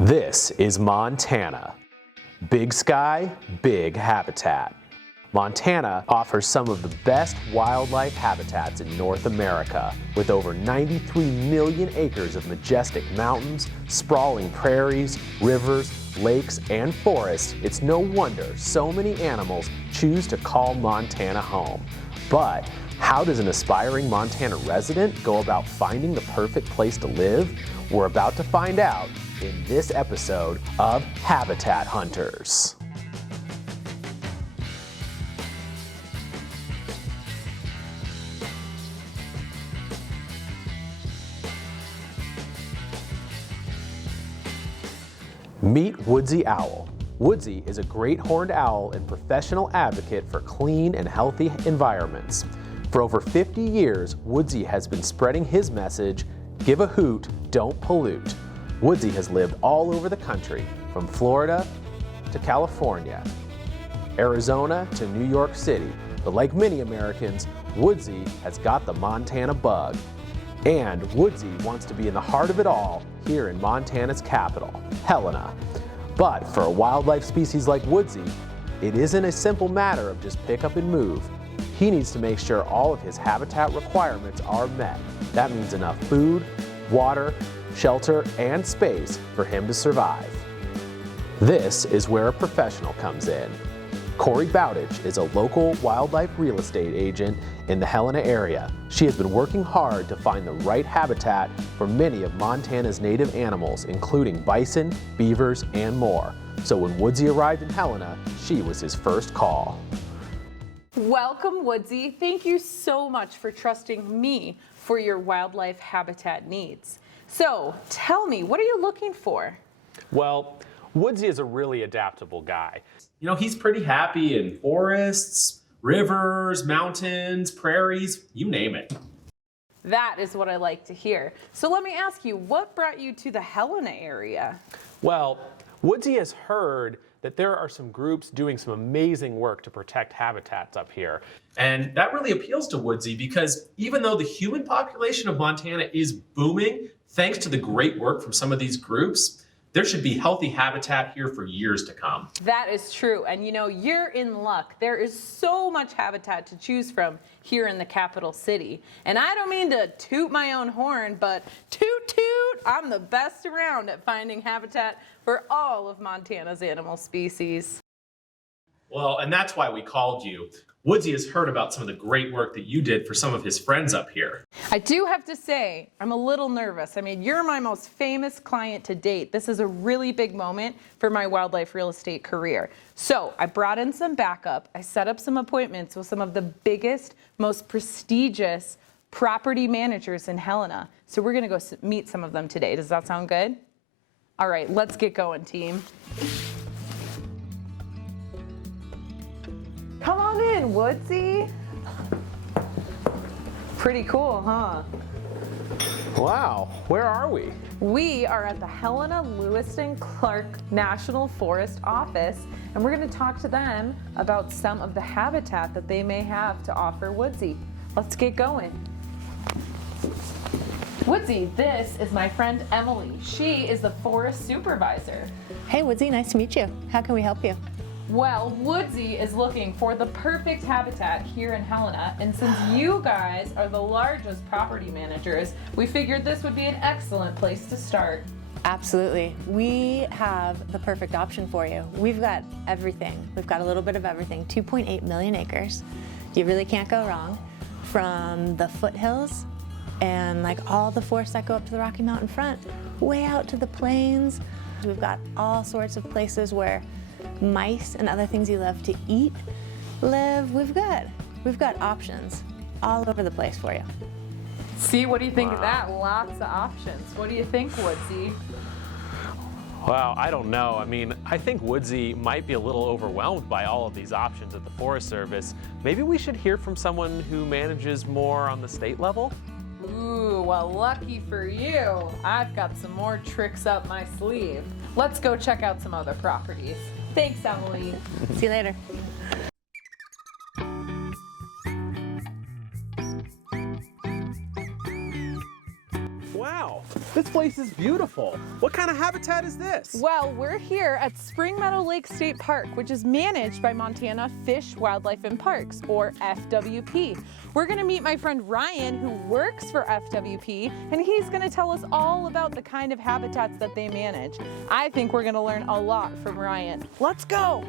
This is Montana. Big sky, big habitat. Montana offers some of the best wildlife habitats in North America, with over 93 million acres of majestic mountains, sprawling prairies, rivers, lakes, and forests. It's no wonder so many animals choose to call Montana home. But how does an aspiring Montana resident go about finding the perfect place to live? We're about to find out in this episode of Habitat Hunters. Meet Woodsy Owl. Woodsy is a great horned owl and professional advocate for clean and healthy environments. For over 50 years, Woodsy has been spreading his message, give a hoot, don't pollute. Woodsy has lived all over the country, from Florida to California, Arizona to New York City. But like many Americans, Woodsy has got the Montana bug. And Woodsy wants to be in the heart of it all here in Montana's capital, Helena. But for a wildlife species like Woodsy, it isn't a simple matter of just pick up and move. He needs to make sure all of his habitat requirements are met. That means enough food, water, shelter, and space for him to survive. This is where a professional comes in. Corey Bowditch is a local wildlife real estate agent in the Helena area. She has been working hard to find the right habitat for many of Montana's native animals, including bison, beavers, and more. So when Woodsy arrived in Helena, she was his first call. Welcome, Woodsy. Thank you so much for trusting me for your wildlife habitat needs. So tell me, what are you looking for? Well, Woodsy is a really adaptable guy. You know, he's pretty happy in forests, rivers, mountains, prairies, you name it. That is what I like to hear. So let me ask you, what brought you to the Helena area? Well, Woodsy has heard that there are some groups doing some amazing work to protect habitats up here. And that really appeals to Woodsy because even though the human population of Montana is booming, thanks to the great work from some of these groups, there should be healthy habitat here for years to come. That is true. And you know, you're in luck. There is so much habitat to choose from here in the capital city. And I don't mean to toot my own horn, but toot toot, I'm the best around at finding habitat for all of Montana's animal species. Well, and that's why we called you. Woodsy has heard about some of the great work that you did for some of his friends up here. I do have to say, I'm a little nervous. I mean, you're my most famous client to date. This is a really big moment for my wildlife real estate career. So I brought in some backup. I set up some appointments with some of the biggest, most prestigious property managers in Helena. So we're gonna go meet some of them today. Does that sound good? All right, let's get going, team. Come on in, Woodsy. Pretty cool, huh? Wow, where are we? We are at the Helena Lewiston Clark National Forest office, and we're going to talk to them about some of the habitat that they may have to offer Woodsy. Let's get going. Woodsy, this is my friend Emily. She is the forest supervisor. Hey Woodsy, nice to meet you. How can we help you? Well, Woodsy is looking for the perfect habitat here in Helena, and since you guys are the largest property managers, we figured this would be an excellent place to start. Absolutely. We have the perfect option for you. We've got everything. We've got a little bit of everything. 2.8 million acres. You really can't go wrong. From the foothills and like all the forests that go up to the Rocky Mountain front, way out to the plains. We've got all sorts of places where mice and other things you love to eat live. We've got options all over the place for you. See, what do you think of that? Lots of options. What do you think, Woodsy? Wow, I don't know. I mean, I think Woodsy might be a little overwhelmed by all of these options at the Forest Service. Maybe we should hear from someone who manages more on the state level? Ooh, well, lucky for you, I've got some more tricks up my sleeve. Let's go check out some other properties. Thanks, Emily. See you later. Wow, This place is beautiful. What kind of habitat is this? Well, we're here at Spring Meadow Lake State Park, which is managed by Montana Fish, Wildlife and Parks, or FWP. We're gonna meet my friend Ryan, who works for FWP, and he's gonna tell us all about the kind of habitats that they manage. I think we're gonna learn a lot from Ryan. Let's go.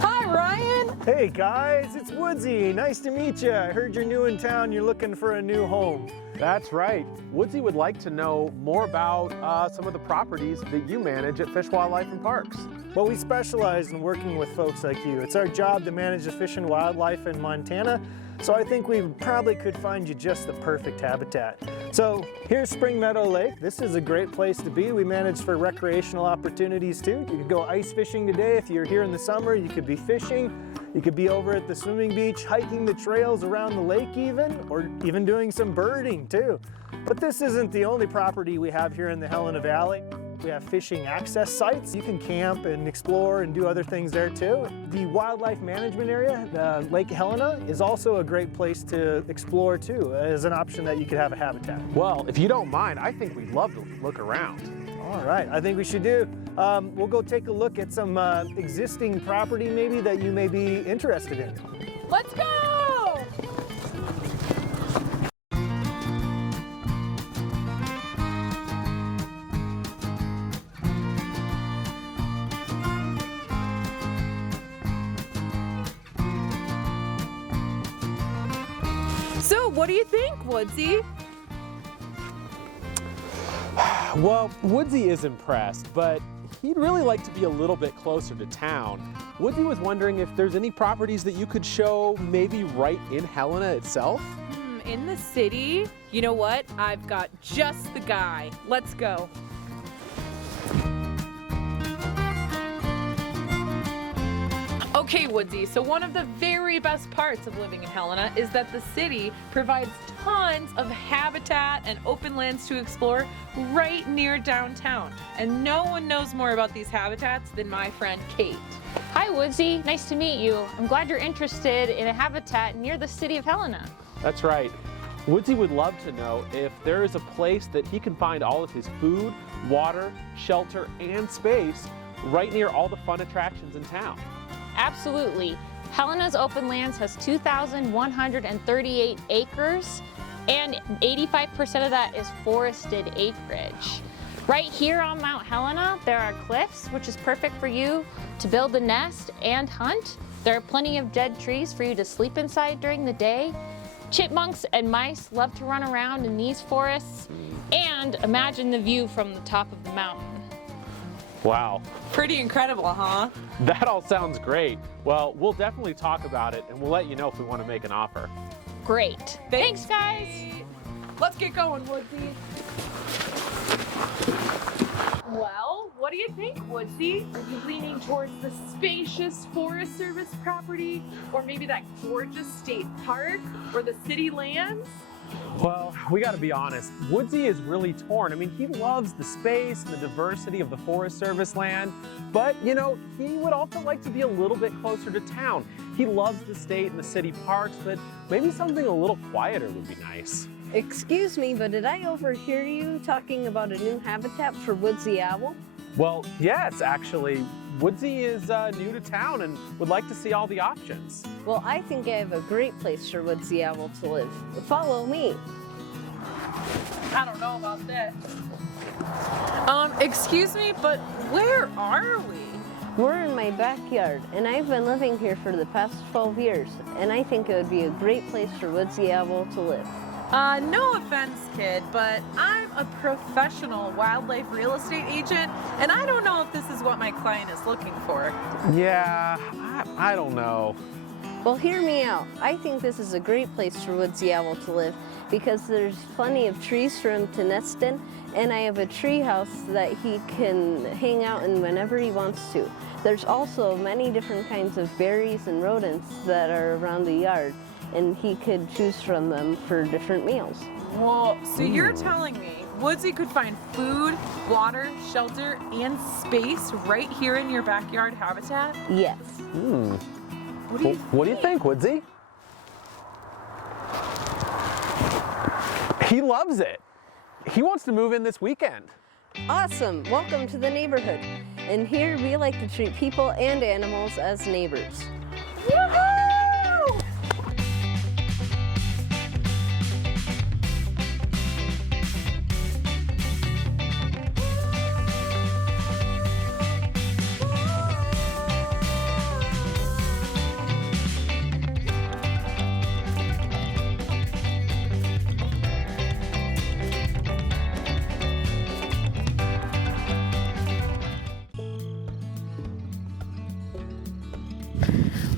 Hi, Ryan. Hey guys, it's Woodsy. Nice to meet you. I heard you're new in town. You're looking for a new home. That's right. Woodsy would like to know more about some of the properties that you manage at Fish, Wildlife and Parks. Well, we specialize in working with folks like you. It's our job to manage the fish and wildlife in Montana, so I think we probably could find you just the perfect habitat. So here's Spring Meadow Lake. This is a great place to be. We manage for recreational opportunities too. You could go ice fishing today if you're here in the summer. You could be fishing. You could be over at the swimming beach, hiking the trails around the lake even, or even doing some birding too. But this isn't the only property we have here in the Helena Valley. We have fishing access sites. You can camp and explore and do other things there too. The wildlife management area, Lake Helena, is also a great place to explore too, as an option that you could have a habitat. Well, if you don't mind, I think we'd love to look around. All right, I think we should do. We'll go take a look at some existing property maybe that you may be interested in. Let's go! So, what do you think, Woodsy? Well, Woodsy is impressed, but he'd really like to be a little bit closer to town. Woodsy was wondering if there's any properties that you could show maybe right in Helena itself? In the city? You know what? I've got just the guy. Let's go. Okay, Woodsy, so one of the very best parts of living in Helena is that the city provides tons of habitat and open lands to explore right near downtown. And no one knows more about these habitats than my friend Kate. Hi Woodsy, nice to meet you. I'm glad you're interested in a habitat near the city of Helena. That's right. Woodsy would love to know if there is a place that he can find all of his food, water, shelter, and space right near all the fun attractions in town. Absolutely. Helena's Open Lands has 2,138 acres and 85% of that is forested acreage. Right here on Mount Helena, there are cliffs, which is perfect for you to build a nest and hunt. There are plenty of dead trees for you to sleep inside during the day. Chipmunks and mice love to run around in these forests. And imagine the view from the top of the mountain. Wow. Pretty incredible, huh? That all sounds great. Well, we'll definitely talk about it and we'll let you know if we want to make an offer. Great. Thanks guys. Let's get going, Woodsy. Well, what do you think, Woodsy? Are you leaning towards the spacious Forest Service property, or maybe that gorgeous state park, or the city lands? Well, we got to be honest. Woodsy is really torn. I mean, he loves the space and the diversity of the Forest Service land, but, you know, he would also like to be a little bit closer to town. He loves the state and the city parks, but maybe something a little quieter would be nice. Excuse me, but did I overhear you talking about a new habitat for Woodsy Owl? Well, yes, actually. Woodsy is new to town and would like to see all the options. Well, I think I have a great place for Woodsy Owl to live. Follow me. I don't know about this. Excuse me, but where are we? We're in my backyard, and I've been living here for the past 12 years, and I think it would be a great place for Woodsy Owl to live. No offense, kid, but I'm a professional wildlife real estate agent, and I don't know if this is what my client is looking for. Yeah, I don't know. Well, hear me out. I think this is a great place for Woodsy Owl to live because there's plenty of trees for him to nest in, and I have a tree house that he can hang out in whenever he wants to. There's also many different kinds of berries and rodents that are around the yard, and he could choose from them for different meals. Well, so you're telling me Woodsy could find food, water, shelter, and space right here in your backyard habitat? Yes. What do you think, Woodsy? He loves it. He wants to move in this weekend. Awesome! Welcome to the neighborhood. And here we like to treat people and animals as neighbors.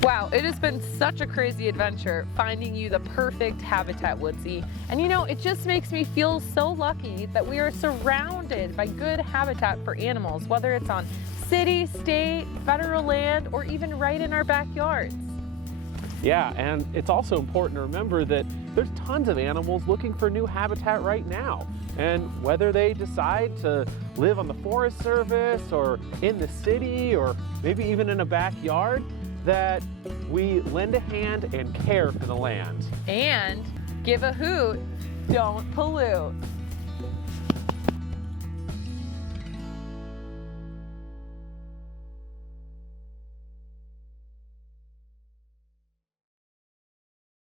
Wow, it has been such a crazy adventure finding you the perfect habitat, Woodsy. And you know, it just makes me feel so lucky that we are surrounded by good habitat for animals, whether it's on city, state, federal land, or even right in our backyards. Yeah, and it's also important to remember that there's tons of animals looking for new habitat right now. And whether they decide to live on the Forest Service or in the city or maybe even in a backyard, that we lend a hand and care for the land. And give a hoot, don't pollute.